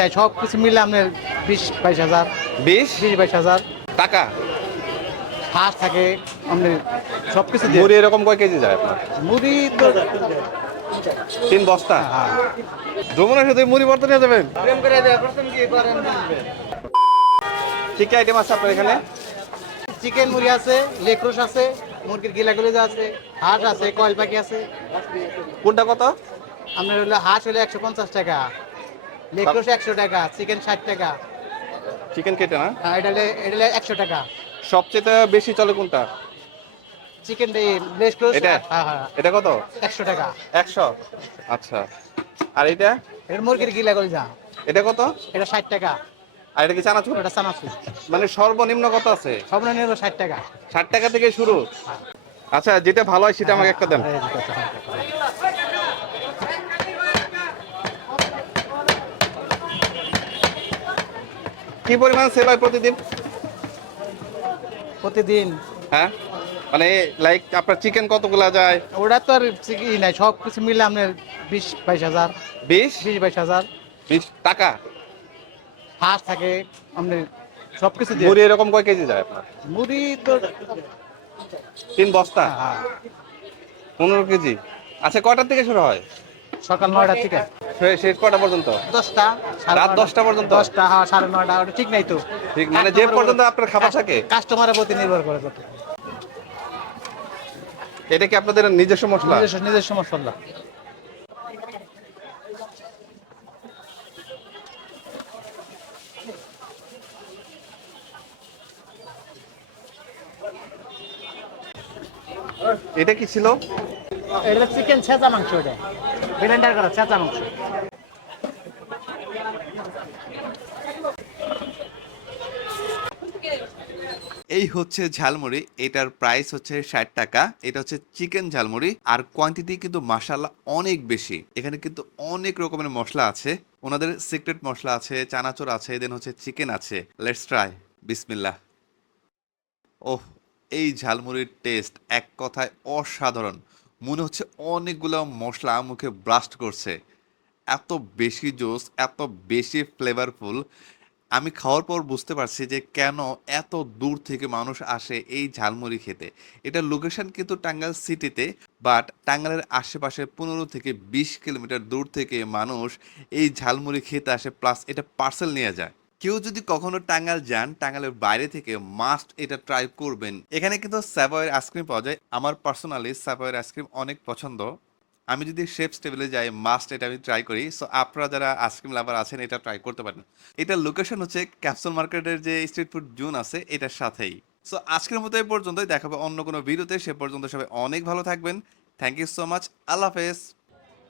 নাই সব কিছু মিলে আপনার বিশ বাইশ হাজার। বিশ? বিশ বাইশ হাজার। টাকা? হাঁস থাকে আপনার সব কিছু দিয়ে। মুড়ি এরকম কয় কেজি যায় আপনার? মুড়ি তো তিন বস্তা? হ্যাঁ। যমুনার সাথে মুড়ি ভর্তা নিয়ে যাবেন? কি আইটেম আছে আপনার এখানে? চিকেন মুড়ি আছে লেগ লেক্রোস আছে মুরগির গিলা গিলাগুলি আছে হাঁস আছে কয়েল পাখি আছে। কোনটা কত? আপনার হলো হাঁস হলে একশো পঞ্চাশ টাকা। লেক্রোস একশো টাকা চিকেন ষাট টাকা। চিকেন কেটে না? হ্যাঁ, এটা এটা একশো টাকা। সবচেয়ে বেশি চলে কোনটা? চিকেন লেক্রোস এটা? হ্যাঁ হ্যাঁ। এটা কত? একশো টাকা। একশো? আচ্ছা। আর এটা? এটা মুরগির গিলাগুলি যা এটা কত? এটা ষাট টাকা। আর এটা কি চানাচুর? ওটা চানাচুর। মানে সর্বনিম্ন কত আছে? সর্বনিম্ন ষাট টাকা। ষাট টাকা থেকে শুরু। আচ্ছা যেটা ভালো হয় সেটা আমাকে একটা দেন এই যে কথা। কি পরিমাণ সেল হয় প্রতিদিন? প্রতিদিন। হ্যাঁ? মানে লাইক আপনার চিকেন কতগুলা যায়? ওটা তো আর ই নাই সব কিছু মিলে আপনার বিশ বাইশ হাজার। বিশ? বিশ বাইশ হাজার। বিশ টাকা? হাঁস থাকে আপনি সব কিছু দিয়ে মুড়ি এরকম কয় কেজি যায় আপনার? মুড়ি তো তিন বস্তা? হ্যাঁ, পনেরো কেজি। আচ্ছা কটার থেকে শুরু হয়? সকাল নয়টা থেকে। শেষ কটা পর্যন্ত? দশটা রাত দশটা পর্যন্ত? দশটা হ্যাঁ সাড়ে ওটা ঠিক নাই তো। ঠিক মানে যে পর্যন্ত আপনার খাবার থাকে? কাস্টমারের প্রতি নির্ভর করে এটা কি আপনাদের নিজস্ব মশলা? নিজস্ব মশলা। এটা কি ছিল? এটা চিকেন ছেঁচা মাংস এটা ব্লেন্ডার করা ছেঁচা মাংস। এই হচ্ছে ঝালমুড়ি, এটার প্রাইস হচ্ছে ষাট টাকা। এটা হচ্ছে চিকেন ঝালমুড়ি, আর কোয়ান্টিটি কিন্তু মাসাল্লাহ অনেক বেশি। এখানে কিন্তু অনেক রকমের মশলা আছে। ওনাদের সিক্রেট মশলা আছে, চানাচুর আছে দেন হচ্ছে চিকেন আছে। লেটস ট্রাই বিসমিল্লাহ। ওহ, এই ঝালমুড়ির টেস্ট এক কথায় অসাধারণ। মনে হচ্ছে অনেকগুলো মশলা মুখে ব্লাস্ট করছে। এত বেশি জোস এত বেশি ফ্লেভারফুল আমি খাওয়ার পর বুঝতে পারছি যে কেন এত দূর থেকে মানুষ আসে এই ঝালমুড়ি খেতে। এটা লোকেশন কিন্তু টাঙ্গাইল সিটিতে বাট টাঙ্গাইলের আশেপাশে পনেরো থেকে বিশ কিলোমিটার দূর থেকে মানুষ এই ঝালমুড়ি খেতে আসে প্লাস এটা পার্সেল নিয়ে যায়। কেউ যদি কখনো টাঙ্গাল যান টাঙ্গালের বাইরে থেকে মাস্ট এটা ট্রাই করবেন। এখানে কিন্তু স্যাভয়ের আইসক্রিম পাওয়া যায়। আমার পার্সোনালি স্যাভয়ের আইসক্রিম অনেক পছন্দ। আমি যদি শেপস টেবিলে যাই, মাস্ট এটা আমি ট্রাই করি। সো আপনারা যারা আইসক্রিম লাভার আছেন, এটা ট্রাই করতে পারেন। এটার লোকেশন হচ্ছে ক্যাপসুল মার্কেটের যে স্ট্রিট ফুড জোন আছে, এটার সাথেই। সো আজকের মতো এই পর্যন্তই। দেখাবে অন্য কোনো ভিডিওতে সে পর্যন্ত সবাই অনেক ভালো থাকবেন। থ্যাংক ইউ সো মাচ আল্লাহ হাফেজ।